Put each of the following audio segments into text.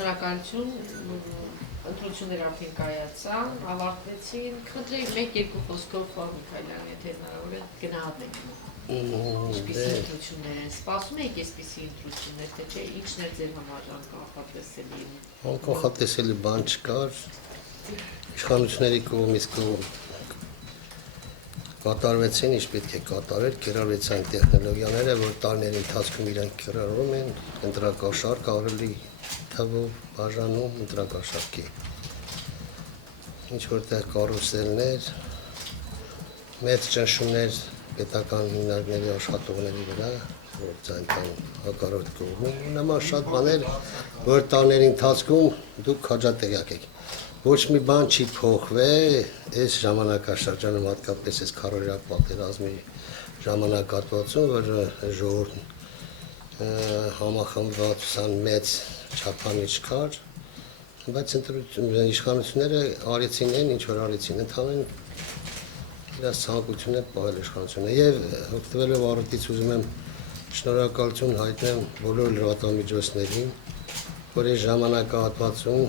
Շնորհակալություն, ընտրություններ արդեն կայացան, ավարտվեցին, խնդրեի մեկ-երկու խոսքով Միքայելյան, եթե հնարավոր է գնահատենք ինչպիսի ընտրություններ են, սպասում եք այսպիսի ընտրություններ, թե չէ, ինչն էր ձեր համար անկախատեսելի։ Անկախատեսելի բան չկար, իշխանությունների կողմից կատարվեցին, ինչ պետք է կատարել, կիրառվեցան տեխնոլոգիաները, որ տարիների ընթացքում իրենք կիրառվում են, ընտրակաշարք ավելի թվով բաժանում ընտրակաշարքի։ Ինչ որտեղ կառուցելներ, մեծ ճնշումներ պետական հիմնարկների աշխատողների վրա, որ ցանկան հակառակ կողմում, նման շատ բաներ, որ տարիների ընթացքում դուք հաջատեղյակ եք։ Ոչ մի բան չի փոխվել այս ժամանակաշրջանում, հատկապես այս քառօրյա պատերազմի ժամանակահատվածում, որ ժողովուրդն համախմբվածության մեծ չափանիշ կար, բայց իշխանությունները արեցին այն, ինչ որ արեցին, ընդհանրեն իրաց ցանկությունը պահել իշխանությունը եւ օգտվելով առիթից ուզում եմ շնորհակալություն հայտնել բոլոր լրատվամիջոցներին, որ այս ժամանակահատվածում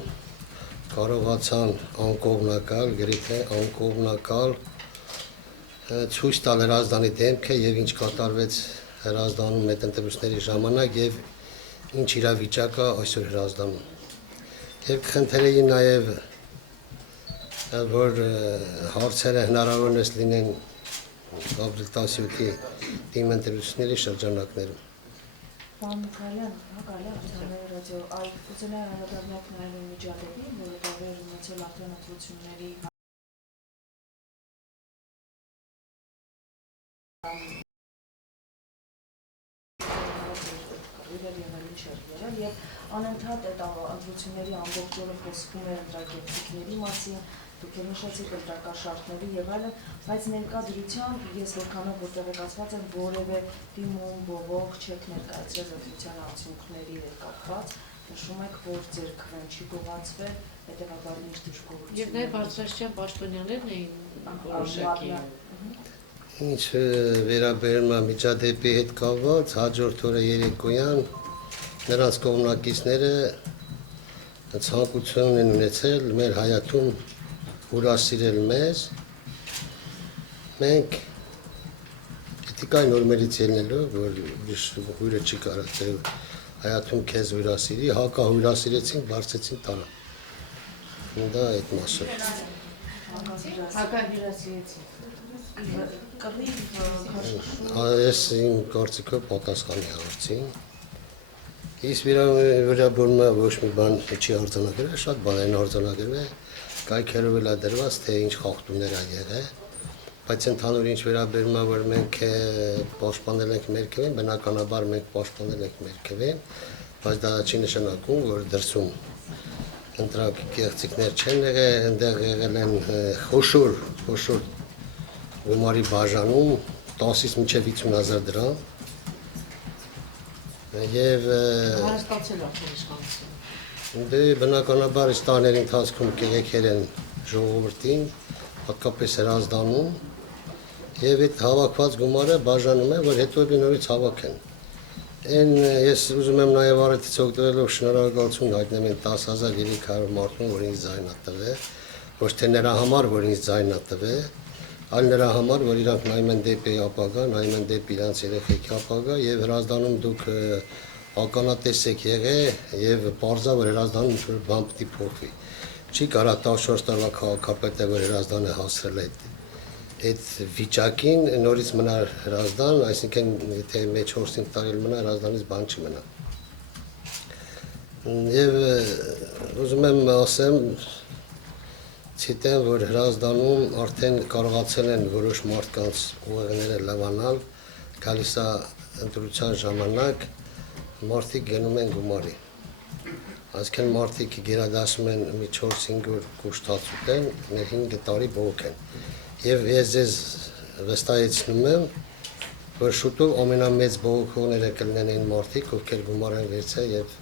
կարողացան անկողմնակալ, գրեթե անկողմնակալ ցույց տալ Հրազդանի դեմքը եւ ինչ կատարվեց Հրազդանում մետնտեսների ժամանակ եւ ինչ իրավիճակ է այսօր Հրազդանում։ Եվ կխնդրեի նաեւ որ հարցերը հնարավորինս լինեն ապրիլ 17-ի դիմընտրությունների շրջանակներում։ Պարոն Միքայելյան, հակալի ռադիո ուզենայի անդրադառնալ նաև միջադեպին, որը տեղի ունեցել արդեն ընտրությունների եւ անընդհատ այդ ընտրությունների ամբողջ օրը խոսվում է ընտրակերտիկների մասին, դուք եք նշեցիք ընտրակաշարքների եւ այլն, բայց ներկա դրությամբ ես որքանով որ տեղեկացված եմ, որևէ դիմում բողոք չեք ներկայացրել ընտրության արդյունքների հետ կապված, նշում եք, որ ձեր քվեն չի գողացվել, հետեւաբար ինչ դժգոհություն։ Եվ նաեւ բարձրաստիճան պաշտոնյաներն էին որոշակի։ Ինչ վերաբերում է միջադեպի հետ կապված, հաջորդ օրը երեկոյան նրանց կողմնակիցները ցանկություն են ունեցել մեր հայաթում հուրասիրել մեզ, մենք էթիկայի նորմերից ելնելով, որ հույրը չի կարող հայաթում քեզ հյուրասիրի, հակահյուրասիրեցին, բարձեցին տարան։ Դա այդ մասը։ Հակահյուրասիրեցին։ Ես իմ կարծիքով պատասխանի հարցին։ Իսկ վերաբերում է ոչ մի բան չի արձանագրվել, շատ բան են արձանագրվել, կայքերով էլ է դրված, թե ինչ խախտումներ ա եղել, բայց ընդհանուր ինչ վերաբերում է, որ մենք պաշտպանել ենք մեր քվեն, բնականաբար մենք պաշտպանել ենք մեր քվեն, բայց դա չի նշանակում, որ դրսում ընտրակեղծիքներ չեն եղել, այնտեղ եղել են խոշոր գումարի բաժանում 10-ից մինչև 50,000 դրամ եւ հարստացել արդեն իշխանությունը։ Դե բնականաբար այս տարիների ընթացքում կեղեքել են ժողովրդին, հատկապես Հրազդանում, եւ այդ հավաքված գումարը բաժանում են, որ հետո նորից հավաքեն։ Այն ես ուզում եմ նաեւ առիթից օգտվելով շնորհակալություն հայտնեմ այն 10,300 մարդուն, որ ինձ ձայն ա տվել, ոչ թե նրա համար, որ ինձ ձայն ա տվել, այլ նրա համար, որ իրանք նայում են դեպի ապագա, նայում են դեպի իրանց երեխեքի ապագա եւ Հրազդանում դուք ականատես եք եղել եւ պարզա որ Հրազդանում ինչ-որ բան պիտի փոխվի։ Չի կարա 14 տարվա քաղաքապետը, որ Հրազդանը հասրել է այդ վիճակին, նորից մնար Հրազդան, այսինքն եթե մեջ 4-5 տարի մնա Հրազդանից բան չմնա։ Եվ ուզում եմ ասեմ ցիտեմ, որ Հրազդանում արդեն կարողացել են որոշ մարդկանց ուղեղները լավանալ, գալիս է ընտրության ժամանակ մարդիկ գնում են գումարի։ Այսինքն մարդիկ գերադասում են մի 4-5 օր կուշտաց ուտեն, մեր 5 տարի բողոք են։ Եվ ես ձեզ վստահեցնում եմ, որ շուտով ամենամեծ բողոքողները կլինեն այն մարդիկ, ովքեր գումար են վերցել եւ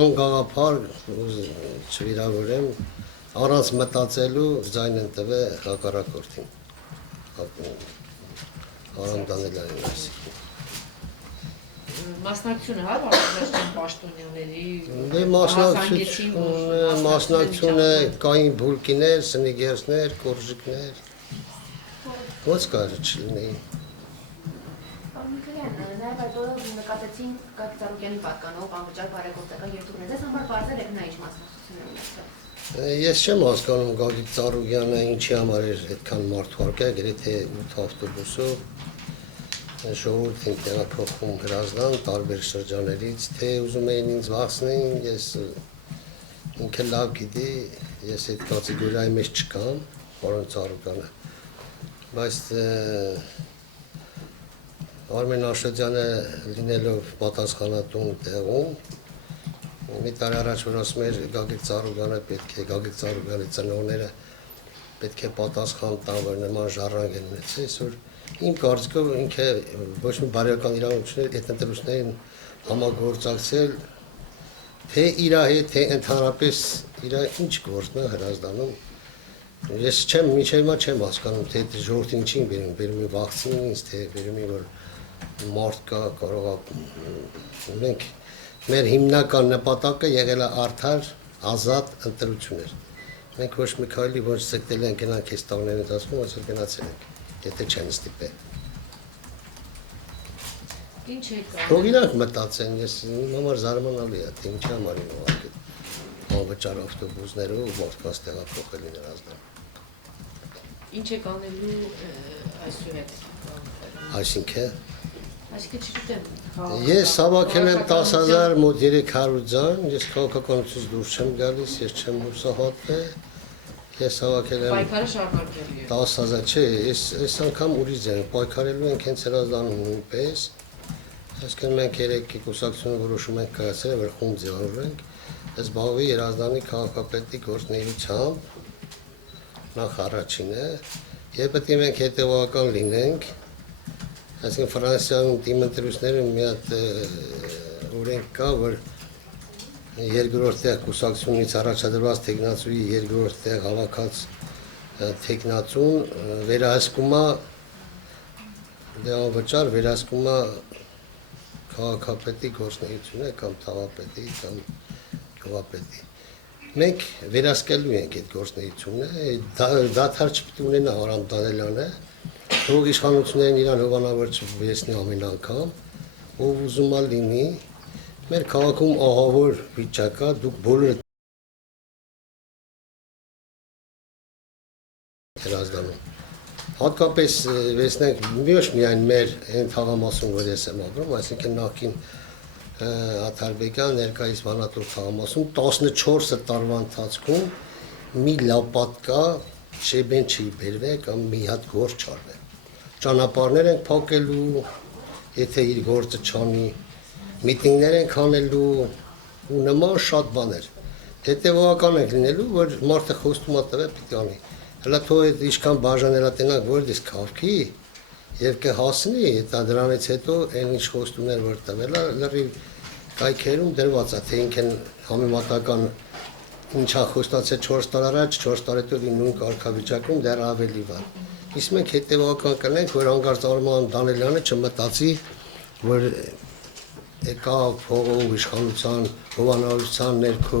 անգաղափար չվիրավորեմ առանց մտածելու ձայն են տվել հակառակորդին։ Արամ Դանելյանին այսինքն։ մասնակցությունը հա վարչության պաշտոնյաների Դե մասնակցությունը կային բուլկիներ, սնիգերսներ, կորժիկներ։ Ոնց կարելի չլինի։ Նաև այդ օրը նկատեցին Գագիկ Ծառուկյանի պատկանող անվճար բարեգործական երթուղներ։ Ձեզ համար բարձր եք նա ինչ մասնակցություններ ունեցել։ Ես չեմ հասկանում Գագիկ Ծառուկյանը ինչի համար էր այդքան մարդու արկա, գրեթե 8 ավտոբուսով ժողովուրդին տեղափոխում Հրազդան տարբեր շրջաններից, թե ուզում էին ինձ վախցնեին, ես ինքը լավ գիտի, ես այդ կատեգորիայի մեջ չկամ, պարոն Ծառուկյանը, բայց Արմեն Աշոտյանը լինելով պատասխանատուն տեղում, մի տարի առաջ որ ասում էր Գագիկ Ծառուկյանը պետք է, Գագիկ Ծառուկյանի ծնողները պետք է պատասխան տան, որ նման ժառանգ են ունեցել, այսօր իմ կարծիքով ինքը ոչ մի բարոյական իրավունքներ այդ ընտրություններին համագործակցել թե իր հետ, թե ընդհանրապես իր ինչ գործն է Հրազդանում։ Ես չեմ մինչև հիմա չեմ հասկանում, թե ժողովրդին ինչին բերում են վախցնին ինձ, թե բերում են որ մարդ կա կարող է մենք մեր հիմնական նպատակը եղել է արդար, ազատ ընտրություններ։ Մենք ոչ մի քայլի ոչ ցկտել ենք գնանք այս տաղների ընթացքում, այսօր գնացել ենք։ Եթե չեն ստիպել։ Ինչ եք անում։ Թող իրանք մտածեն, ես իմ համար զարմանալի է, թե ինչի համար են ուղարկել անվճար ավտոբուսներով ու մարդկանց տեղափոխել Հրազդան։ Ինչ եք անելու այսուհետ։ Այսինքն Այսինքն չգիտեմ։ ես հավաքել եմ 10,000 մոտ 300 ձայն, ես քաղաքականությունից դուրս չեմ գալիս, ես չեմ հուսահատվել, ես հավաքել եմ Պայքարը շարունակելու է։ 10,000 չէ, այս անգամ ուրիշ են, պայքարելու ենք հենց Հրազդանում նույնպես, այսինքն մենք երեք կուսակցությունը որոշում ենք կայացրել, որ խումբ ձևավորենք, զբաղվի Հրազդանի քաղաքապետի գործունեությամբ, նախ առաջինը, եւ պետք է մենք հետեւական լինենք, այսինքն Ֆրանսիայում դիմընտրությունները մի հատ օրենք կա, որ երկրորդ տեղ կուսակցությունից առաջադրված տեխնացուի երկրորդ տեղ հավաքած տեխնացուն վերահսկում է դե անվճար վերահսկում է քաղաքապետի գործունեությունը կամ թաղապետի կամ գյուղապետի։ Մենք վերահսկելու ենք այդ գործունեությունը, դադար չպետք է ունենա Արամ Դանելյանը, թող իշխանություններին իրան հովանավոր չվերցնի ամեն անգամ, ով ուզում է լինի, մեր քաղաքում ահավոր վիճակ է, դուք բոլորը Հրազդանում։ Հատկապես վերցնենք ոչ միայն մեր այն թաղամասում, որ ես եմ ապրում, այսինքն նախկին Աթարբեկյան ներկայիս Վանատուր թաղամասում 14 տարվա ընթացքում մի լապատկա շեբեն չի բերվել կամ մի հատ գործ չարվել։ Ճանապարհներ են փակելու, եթե իր գործը չանի, միտինգներ են անելու ու նման շատ բաներ։ Հետևողական ենք լինելու, որ մարդը խոստումա տվել պիտի անի։ Հələ թող այդ ինչքան բաժանելա տենակ որ դες քաղքի եւ կհասնի դրանից հետո այն ինչ խոստումներ որ տվել է լրիվ կայքերում դրված է թե ինքն համեմատական ինչա խոստացել 4 տարի առաջ 4 տարի հետո նույն կարգավիճակում դեռ ավելի վատ։ Իսկ մենք հետևական կլինենք որ հանկարծ Արման Դանելյանը չմտածի որ եկա փողով իշխանության հովանավորության ներքո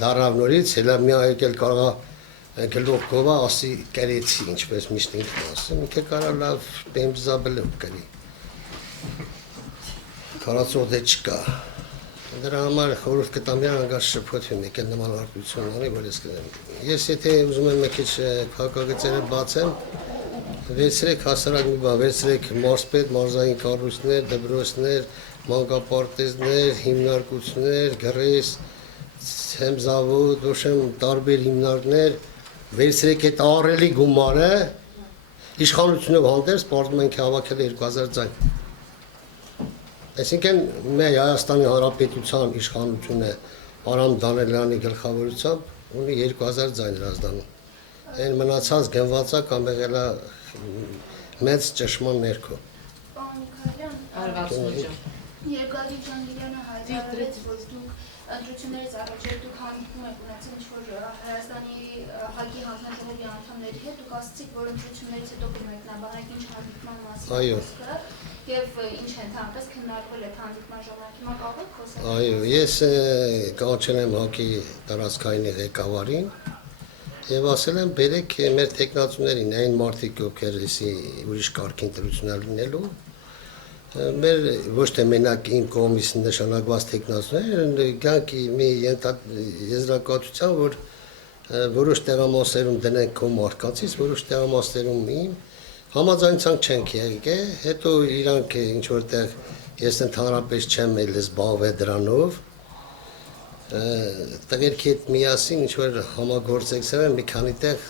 դարավ նորից հելա մի եկել կարողա գլուխով ասի կերեցի ինչպես միշտ ինքն ասում ինքը կարա լավ բեմզաբլով կրի քարացոդե չկա դրա համար խորհուրդ կտամ իրան հանգարց շփոթվի մեկ էլ նման արտություն ունի որ ես եթե ուզում եմ մեկ քիչ քաղաքագծերը բացեմ վերցրեք հասարակ մի բան վերցրեք մարզպետ մարզային կառույցներ դպրոցներ մանկապարտեզներ հիմնարկություններ գրես հեմզավոդ ոչեմ տարբեր հիմնարկներ վերցրեք այդ ահռելի գումարը իշխանությունով հանդերձ պարզում ենք հավաքել 2000 ձայն այսինքն մեր Հայաստանի Հանրապետության իշխանությունը Արամ Դանելյանի գլխավորությամբ ունի 2000 ձայն Հրազդանում այն մնացած գնվածա կամ եղել է մեծ ճշմարտ ներքո Պարոն Միքայելյան, Արվացնոջան Գագիկ Ծառուկյանը հայտարարեց, որ դուք ընտրություններից առաջ դուք հանդիպում եք ունեցել ինչ-որ Հայաստանի ՀԱԿ-ի հանձնաժողովի անդամների հետ, դուք ասացիք, որ ընտրություններից հետո կմեկնաբանեք ինչ հանդիպման մասին խոսքը եւ ինչ ընդհանրապես քննարկվել է հանդիպման ժամանակ։ Հիմա կարող եք խոսել։ Այո, ես կանչել եմ ՀԱԿ-ի տարածքային ղեկավարին եւ ասել եմ բերեք մեր տեխնացուներին, այն մարդիկ, ովքեր ուրիշ կարգի ընտրություններ լինելու մեր ոչ թե մենակ իմ կողմից նշանակված տեխնացուներ, գանք մի եզրակացության, որ որոշ տեղամասերում դնենք քո մարդկանցից, որոշ տեղամասերում իմ համաձայնության չենք եկել, հետո իրանք ինչ որտեղ ես ընդհանրապես չեմ ել զբաղվել դրանով, տղերքի հետ միասին ինչ որ համագործակցել են մի քանի տեղ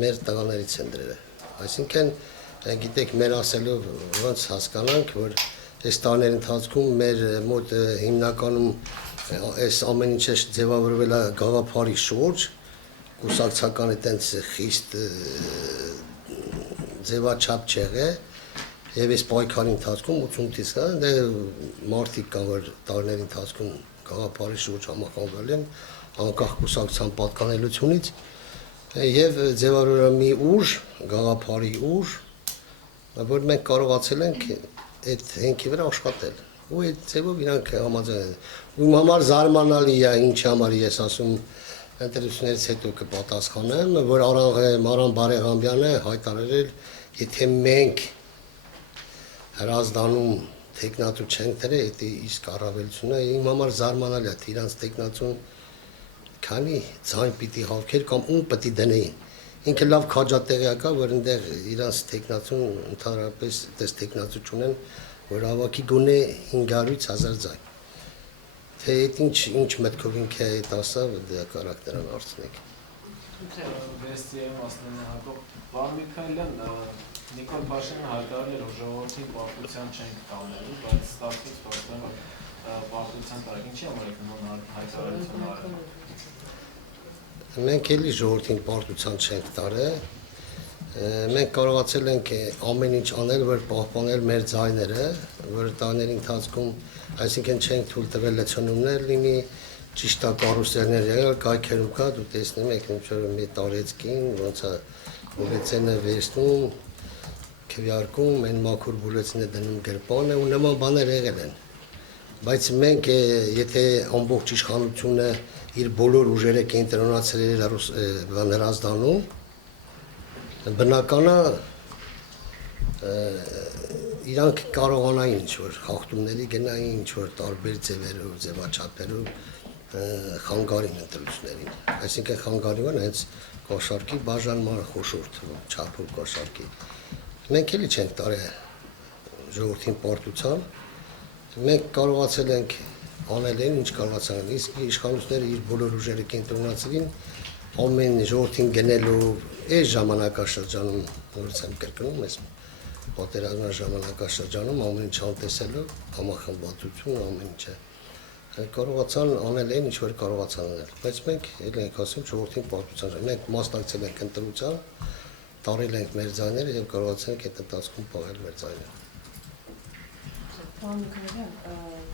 մեր տղաներից են դրել, այսինքն գիտեք մեր ասելով ոնց հասկանանք, որ այս տարիների ընթացքում մեր մոտ հիմնականում այս ամեն ինչը ձևավորվել է գաղափարի շուրջ, կուսակցական այդպես խիստ ձևաչափ չեղել եւ այս պայքարի ընթացքում 88-ից դե մարդիկ կան որ տարիների ընթացքում գաղափարի շուրջ համախմբվել են անկախ կուսակցության պատկանելությունից եւ ձևավորել մի ուժ, գաղափարի ուժ որ մենք կարողացել ենք այդ հենքի վրա աշխատել ու այդ ձևով իրանք համաձայն ու համար զարմանալի է ինչ համար ես ասում ընտրություններից հետո կպատասխանեմ որ Մարան Բարեգամյանը հայտարարել եթե մենք հրազդանում տեխնատու չենք դրել դա իսկ առավելությունը իմ համար զարմանալի է իրանց տեխնատուն քանի ձայն պիտի հավքեր կամ ում պիտի դնեին ինքը լավ քաջատեղյակ է, որ այնտեղ իրանց տեխնացուն ընդհանրապես դες տեխնացու չունեն, որ հավաքի գոնե 500-ից 1000 ձայն։ Թե այդ ինչ մտքով ինքը այդ ասա, դա կարակ դրան արցնեք։ Վեստիեմ ասնեն Հակոբ Վարմիկայլյան Նիկոլ Փաշինյանը հայտարարել որ ժողովրդին պարտության չենք տանելու, բայց ստացվեց փաստորեն որ պարտության տարեք։ Ինչի համար եք նման հայտարարություն արել։ Մենք էլի ժողովրդին պարտության չենք տարել, մենք կարողացել ենք ամեն ինչ անել, որ պահպանել մեր ձայները, որ տարիների ընթացքում, այսինքն չենք թույլ տվել լցոնումներ լինի, ճիշտ է կարուսելներ եղել, կայքերում կա, դու տեսնում եք ինչ-որ մի տարեցկին, ոնց է բուլեցենը վերցնում, քվյարկում, այն մաքուր բուլեցինը դնում գրպանը ու նման բաներ եղել են։ Բայց մենք եթե ամբողջ իշխանությունը իր բոլոր ուժերը կենտրոնացրել էր Հրազդանում, բնականա իրանք կարողանային ինչ-որ խախտումների գնային, ինչ-որ տարբեր ձևերով, ձևաչափերով խանգարին ընտրություններին։ Այսինքն խանգարին հենց կոշարկի բաժանման խոշորթ չափով կոշարկի։ Մենք էլի չենք տարել ժողովրդին պարտության, մենք կարողացել ենք անել են ինչ կարողացան իսկ իշխանությունները իր բոլոր ուժերը կենտրոնացրին ամեն ժողովրդին գնելով այս ժամանակաշրջանում որից եմ կրկնում ես պատերազմի ժամանակաշրջանում ամեն ինչ անտեսելով համախմբվածություն ամեն ինչը կարողացան անել են ինչ որ կարողացան անել բայց մենք էլ ենք ասում ժողովրդին պարտության մենք մասնակցել ենք ընտրության տարել ենք մեր ձայները եւ կարողացել ենք այդ ընթացքում պահել մեր ձայները Պարոն Նիկոլյան,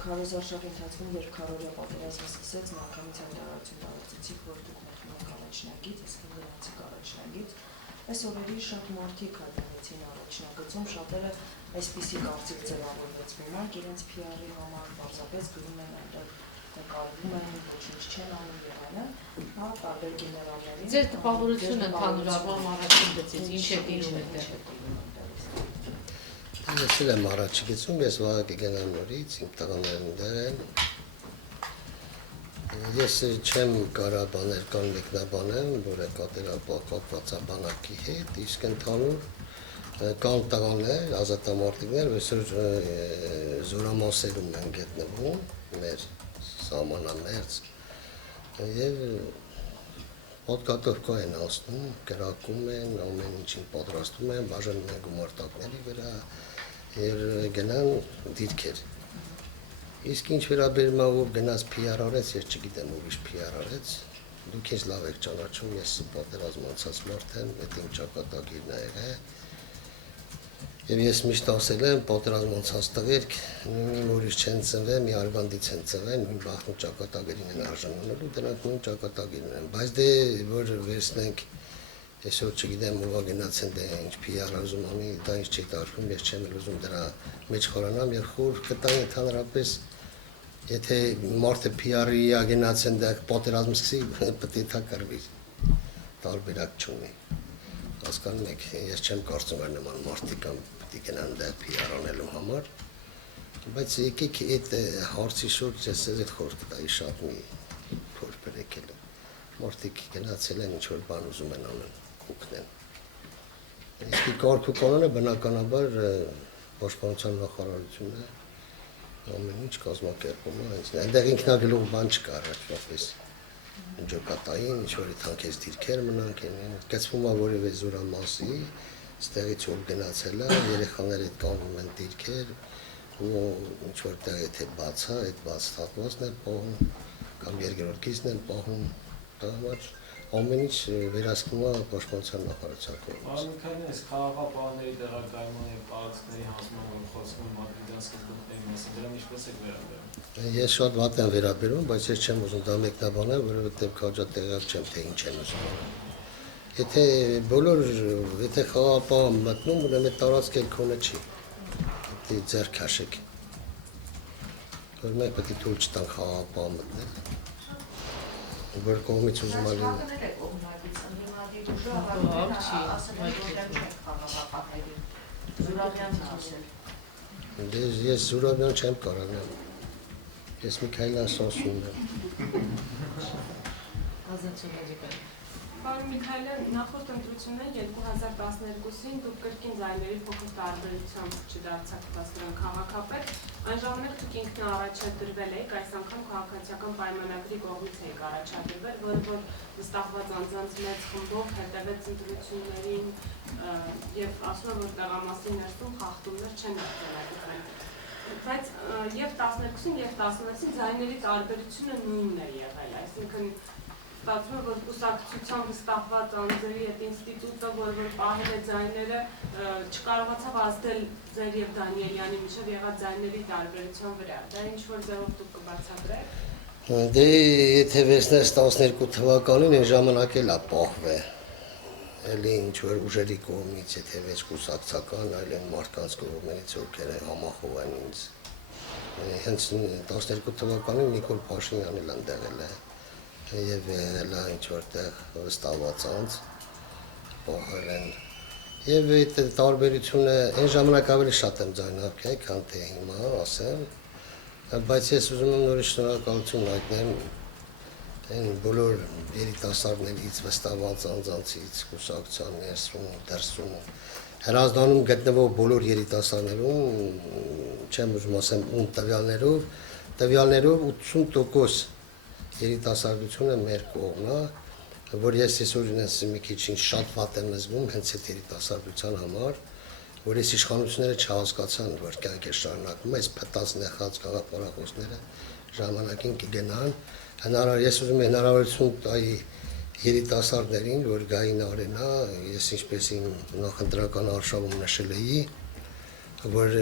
քարոզարշավի ընթացքում երբ քարորիա պատերազմը սկսեց, միանգամից հայտարարություն տարածեցիք, որ դուք մեկնում եք առաջնագիծ, իսկ նրանցիկ առաջնագիծ։ Այս օրերի շատ մարդիկ հայտնվեցին առաջնագծում, շատերը այսպիսի կարծիք ձևավորվեց մենակ իրենց PR-ի համար, պարզապես գրում են այնտեղ նկարվում են, ոչինչ չեն անում եւ այլն, հա, տարբեր գեներալների։ Ձեր տպավորությունը ընդհանուր առմամբ առաջին գծից ինչ է դինում այդտեղ։ Ես եմ առաջի գծում, ես վաղ կգնամ նորից, իմ տղաներն դեր են։ Ես չեմ կարա բաներ կան մեկնաբանեմ, որ է կապված է բանակի հետ, իսկ ընդհանուր կան տղաներ, ազատամարտիկներ, այսօր զորամասերում են գտնվում, մեր սահմանամերձ, եւ Պատկատովկա են ասնում, կրակում են, ամեն ինչին պատրաստում են, բաժանում են գումարտակների վրա եւ գնան դիրքեր։ Իսկ ինչ վերաբերում է ով գնաց PR արեց, ես չգիտեմ ուրիշ PR արեց։ Դուք ես լավ եք ճանաչում, ես պատերազմ անցած մարդ եմ, այդ իմ ճակատագիրն է եղել։ Եվ ես միշտ ասել եմ, պատերազմանցած տղերք նույն ուրիշ չեն ծնվել, մի արվանդից են ծնվել, նույն բախտու ճակատագրին են արժանանալու, դրանք նույն ճակատագրին են։ Բայց դե որ վերցնենք այսօր չգիտեմ ով գնացեն դե ինչ PR ուզում անի, դա ինչ չի տարվում, ես չեմ ուզում դրա մեջ խորանամ եւ խոր կտայի ընդհանրապես եթե մարդը PR-ի գնացեն դա պատերազմ սկսի, պետք է դա կրվի։ Տարբերակ չունի։ Հասկանում եք, ես չեմ կարծում որ նման մարդիկ կամ պետք է գնան դա PR անելու համար, բայց եկեք այդ հարցի շուրջ ես այդ խոր կտայի շատ մի փոր բերեկել։ Մարդիկ գնացել են ինչ որ բան ուզում են անել, օգնեն։ Իսկ կարգ ու կանոնը բնականաբար պաշտպանության նախարարությունն է ամեն ինչ կազմակերպում է, այնտեղ ինքնագլուխ բան չկա առաջվապես։ Ջոկատային ինչ որ թանկես դիրքեր մնանք են, կցվում է որևէ զորամասի, ստեղից որ գնացել է, երեխաները այդ կանում են դիրքեր ու ինչ որ տեղ եթե բաց է, այդ բաց թափվածն է պահում կամ երկրորդ կիզն են պահում, դա համար ամեն ինչ վերահսկվում է պաշտպանության նախարարության կողմից։ Պարոն Միքայելյան, այս խաղաղապահների տեղակայման եւ տարածքների հանձնման որ խոսվում է մարտական սկզբունքների մասին, դրան ինչպես եք վերաբերվում։ Ես շատ վատ եմ վերաբերում, բայց ես չեմ ուզում դա մեկնաբանել, որովհետեւ քաջատեղյակ չեմ թե ինչ են ուզում։ Եթե խաղաղապահը մտնում, ուրեմն այդ տարածքը քոնը չի։ Դե ձեր քաշեք։ Որ մենք պետք է թույլ չտանք խաղաղապահը մտնել։ Որ կողմից ուզում ալի։ Ես Զուրաբյան չեմ կարողանում։ Ես Միքայելյան Սոսունն եմ։ Պարոն Միքայելյան, նախորդ ընտրություններին 2012-ին դուք կրկին ձայների փոքր տարբերությամբ չդարձաք դասական քաղաքապետ, այն ժամանակ դուք ինքնաառաջադրվել եք, այս անգամ քաղաքացիական պայմանագրի կողմից եք առաջադրվել, որը որ վստահված անձանց մեծ խմբով հետևեց ընտրություններին եւ ասում եմ, որ տեղամասի ներսում խախտումներ չեն արձանագրվել։ Բայց եւ 12-ին եւ 16-ին ձայների տարբերությունը նույնն է եղել, այսինքն ստացվում է, որ կուսակցության վստահված անձերի այդ ինստիտուտը, որ պահել է ձայները, չկարողացավ ազդել ձեր եւ Դանիելյանի միջև եղած ձայների տարբերության վրա։ Դա ինչ որ ձևով դուք կբացատրեք։ Դե եթե վերցնես 12 թվականին այն ժամանակ էլ է պահվել։ Էլի ինչ որ ուժերի կողմից, եթե վեց կուսակցական, այլ են մարդկանց կողմից ովքեր են համախոհ են ինձ։ Հենց 12 թվականին Նիկոլ Փաշինյանն էլ ընդեղել է։ Եվ հելա ինչ-որտեղ վստահված անձ պահել են։ Եվ այդ տարբերությունը այն ժամանակ ավելի շատ եմ ձայնարկել, քան թե հիմա ասեմ, բայց ես ուզում եմ նորից շնորհակալություն հայտնել այն բոլոր երիտասարդներից, վստահված անձանցից, կուսակցության ներսում, դրսում, հրազդանում գտնվող բոլոր երիտասարդներում, չեմ ուզում ասեմ ում տվյալներով 80% երիտասարդությունը մեր կողմն է, որ ես այսօր մի քիչ շատ վատ եմ զգում հենց այդ երիտասարդության համար, որ այս իշխանությունները չհասկացան, որ կյանք է շարունակվում, այս փտած նեղած գաղափարախոսները ժամանակին կգնան, ես ուզում եմ հնարավորություն տայի երիտասարդներին, որ գային արենա, ես ինչպես իմ նախընտրական արշավում նշել էի, որ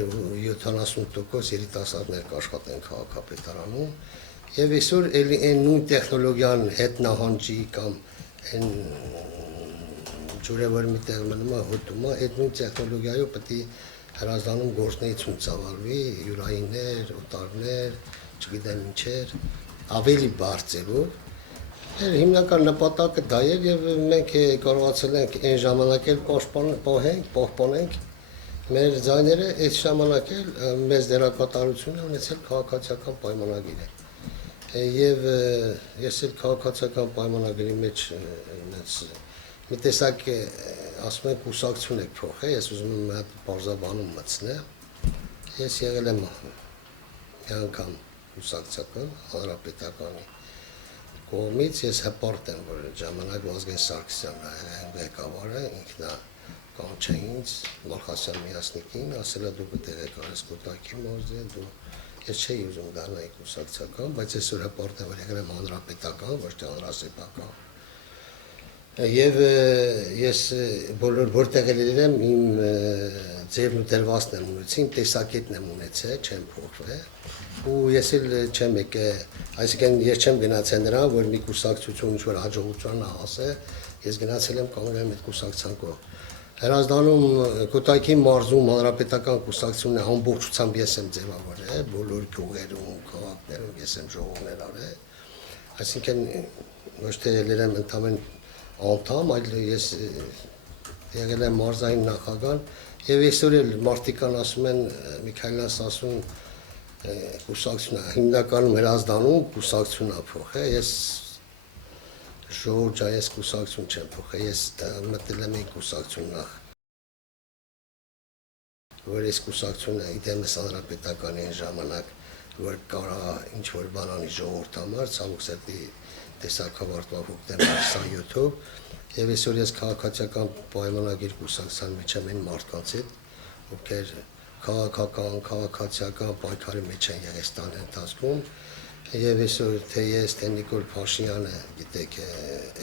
70% երիտասարդներ կաշխատեն քաղաքապետարանում Եվ այսօր այն նույն տեխնոլոգիան հետ նահանջի կամ այն ջուրը որ մի տեղ մնում է հոտում է, այդ նույն տեխնոլոգիայով պետք է հրազդանում գործնեություն ծավալվի, յուրայիններ, օտարներ, չգիտեմ ինչեր, ավելի բարձրով։ Հիմնական նպատակը դա էր եւ մենք կարողացել ենք այն ժամանակ էլ պահպանենք մեր ձայները, այդ ժամանակ էլ մեծ դերակատարություն է ունեցել քաղաքացիական պայմանագիրը։ Եվ ես էլ քաղաքացիական պայմանագրի մեջ մի տեսակ ասում են կուսակցություն եք փոխել, ես ուզում եմ այդ բարձաբանում մտցնել։ Ես եղել եմ մի անգամ կուսակցական հանրապետականի կողմից, ես հպարտ եմ, որ ժամանակ Վազգեն Սարգսյանն ղեկավարը ինքն է կանչել ինձ Մալխասյան Միասնիկին, ասել է դու պետք է կարես կուտակի մարզել, դու Ես չէի ուզում դառնալ կուսակցական, բայց այսօր հպարտ եմ, որ եղել եմ հանրապետական, ոչ թե հանրասեփական։ Եվ ես բոլոր որտեղ եմ իմ ձևն ու դրվածքն եմ ունեցել, իմ տեսակետն եմ ունեցել, չեմ փոխվել։ Ու ես էլ չեմ եկել, այսինքն ես չեմ գնացել նրան, որ մի կուսակցություն ինչ-որ հաջողության հասե, ես գնացել եմ կանգնել եմ այդ կուսակցության կողմ։ Հրազդանում Կոտայքի մարզում հանրապետական կուսակցությունն է ամբողջությամբ ես եմ ձևավորել, բոլոր գյուղերում, քաղաքներում ես եմ ժողովներ արել։ Այսինքն ոչ թե ելել եմ ընդամեն անդամ, այլ ես եղել եմ մարզային նախագահ եւ այսօր էլ մարդիկան ասում են Միքայելյանս ասում կուսակցությունն է հիմնականում Հրազդանում կուսակցությունն է փոխել, ես ժողովուրդ ես կուսակցություն չեմ փոխել, ես մտել եմ այն կուսակցություն նախ, որ այս կուսակցությունը իդեմս հանրապետական այն ժամանակ, որ կարա ինչ-որ բան անի ժողովուրդ համար, ցավոք սրտի տեսակավարտվավ հոկտեմբեր 27-ով, եւ այսօր ես քաղաքացիական պայմանագիր կուսակցության մեջ եմ այն մարդկանց հետ, ովքեր քաղաքական, քաղաքացիական պայքարի մեջ են եղել տան ընթացքում, եւ այսօր թե ես, թե Նիկոլ Փաշինյանը, գիտեք,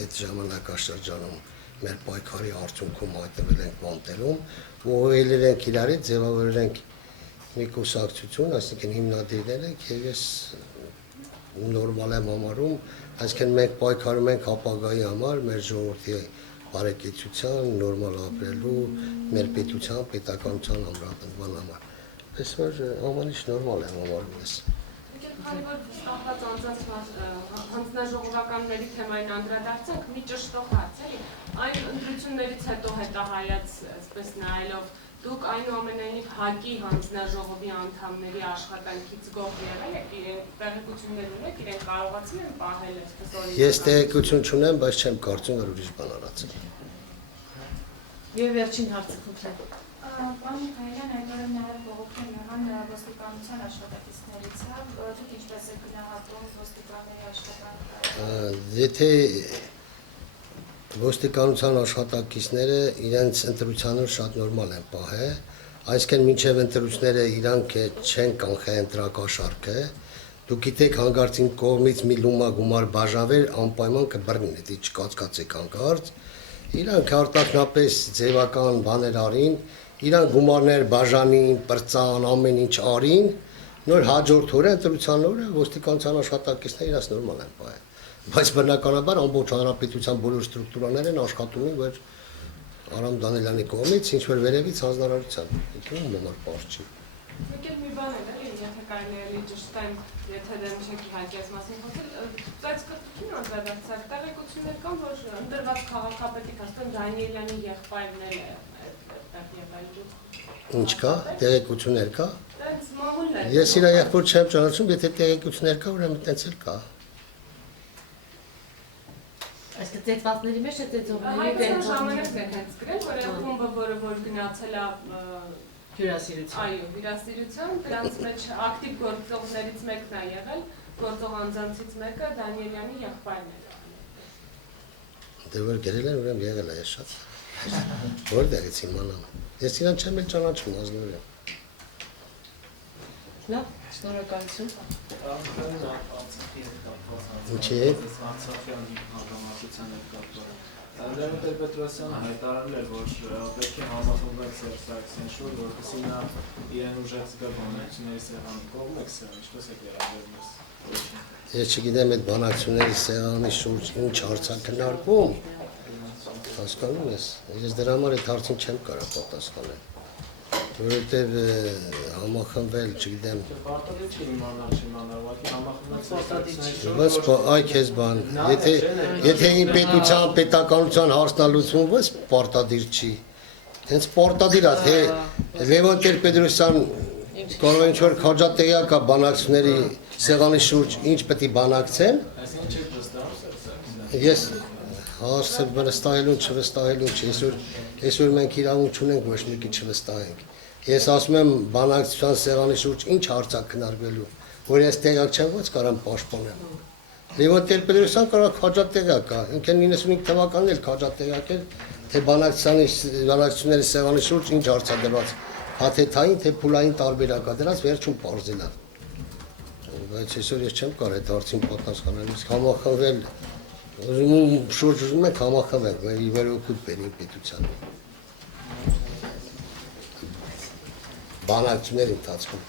այդ ժամանակաշրջանում մեր պայքարի արդյունքում հայտնվել ենք Մանտելում, ուղղել ենք իրարից, ձևավորել ենք մի կուսակցություն, այսինքն հիմնադիրներ ենք եւ ես նորմալ եմ համարում, այսինքն մենք պայքարում ենք ապագայի համար, մեր ժողովրդի բարեկեցության, նորմալ ապրելու, մեր պետության, պետականության ամրապնդման համար։ Այսօր ամեն ինչ նորմալ եմ համարում ես։ Քանի որ ստացված անձանց հանձնաժողովականների թեմային անդրադարձանք, մի ճշտող հարց էլի, այն ընտրություններից հետո հետահայաց, այսպես նայելով, դուք այնուամենայնիվ ՀԱԿ-ի հանձնաժողովի անդամների աշխատանքից գոհ եղել եք, իրենք տեղեկություններ ունեք, իրենք կարողացել են պահել այսպես օրինակ։ Ես տեղեկություն չունեմ, բայց չեմ կարծում, որ ուրիշ բան արածել։ Եվ վերջին հարցը խնդրեմ։ Պարոն Միքայելյան, այդօր նաև բողոքել եղան ոստիկանության աշխատակիցներից, դուք ինչպես եք գնահատում ոստիկանների աշխատանքը։ Եթե ոստիկանության աշխատակիցները իրենց ընտրությանով շատ նորմալ են պահել, այսինքն մինչև ընտրությունները իրանք չեն կանխել ընտրակաշառքը, դուք գիտեք հանկարծ իմ կողմից մի լումա գումար բաժանվեր անպայման կբռնին, դա չկասկածեք հանկարծ, իրանք արտաքնապես ձևական բաներ արին, իրանք գումարներ բաժանին, պրծան, ամեն ինչ արին, նոր հաջորդ օրը ընտրության օրը ոստիկանության աշխատակիցները իրաց նորմալ են պահել։ Բայց բնականաբար ամբողջ հանրապետության բոլոր ստրուկտուրաներ են աշխատում են, որ Արամ Դանիելյանի կողմից ինչ որ վերևից հանձնարարության, ինքն համար պարզ չի։ Մեկ էլ մի բան է, եթե կարելի է ճշտեմ, եթե դեմ չեք իհարկե այս մասին խոսել, ծայրկրտություն անդրադարձակ, տեղեկություններ կան, որ ընտրված քաղաքապետի Կաստան Դանիելյանի եղբայրն է Ինչ կա, տեղեկություններ կա։ Տենց մամուլներ։ Ես իր եղբոր չեմ ճանաչում, եթե տեղեկություններ կա, ուրեմն տենց էլ կա։ Այսինքն ծեծվածների մեջ է ծեծողների Հայկական ժամանակ է հենց գրել, որ այն խումբը, որը գնացել է հյուրասիրություն։ Այո, հյուրասիրություն, դրանց մեջ ակտիվ գործողներից մեկն է եղել, գործող անձանցից մեկը Դանիելյանի եղբայրն էր։ Դե որ գրել են, ուրեմն եղել է ես շատ։ Որտեղից իմանամ։ Ես իրան չեմ էլ ճանաչում ազնվորեն։ Լավ, շնորհակալություն։ Ինչի՞ է։ Արցախյան հաղթանակության հետ կապված։ Լևոն Տեր-Պետրոսյանը հայտարարել էր, որ պետք է համախմբել Սերժ Սարգսյանին, որպեսզի նա իրեն ուժեղ զգա բանակցությունների սեղանի կողմ եք սեղան, ինչպես եք վերաբերվում այս։ Ես չգիտեմ այդ բանակցությունների սեղանի շուրջ ինչ հարց է քննարկվում։ Հասկանում ես, ես դրա համար այդ հարցին չեմ կարող պատասխանել, որովհետև համախմբվել, չգիտեմ։ Պարտադիր չի իմանալ, ուղղակի համախմբել։ Բայց այ քեզ բան, եթե իմ պետության, պետականության հարցն է լուծվում, ո՞նց պարտադիր չի։ Հենց պարտադիր է, թե Լևոն Տեր-Պետրոսյան կարող ինչ-որ քաջատեղյակ է բանակցությունների սեղանի շուրջ, ինչ պետք է բանակցեն։ Այսինքն չեք վստահում Սերժ Ես հարցը վստահելուն չվստահելուն չի, այսօր մենք իրավունք չունենք ոչ մեկի չվստահենք։ Ես ասում եմ բանակցության սեղանի շուրջ ինչ հարց է քննարկվելու, որ ես տեղյակ չեմ, ո՞նց կարամ պաշտպանեմ։ Լևոն Տեր-Պետրոսյան կարող քաջատեղյակ է, ինքն 95 թվականին էլ քաջատեղյակ էր, թե բանակցությունների սեղանի շուրջ ինչ հարց է դրված, հաթեթային, թե փուլային տարբերակ է դրած, վերջում պարզել է։ Բայց այսօր ես չեմ կարող այդ հարցին պատասխանել, իսկ համախմբվել շուրջ ուզում ենք համախմբել, վերօգուտ բերի պետությանը։ Բանակցությունների ընթացքում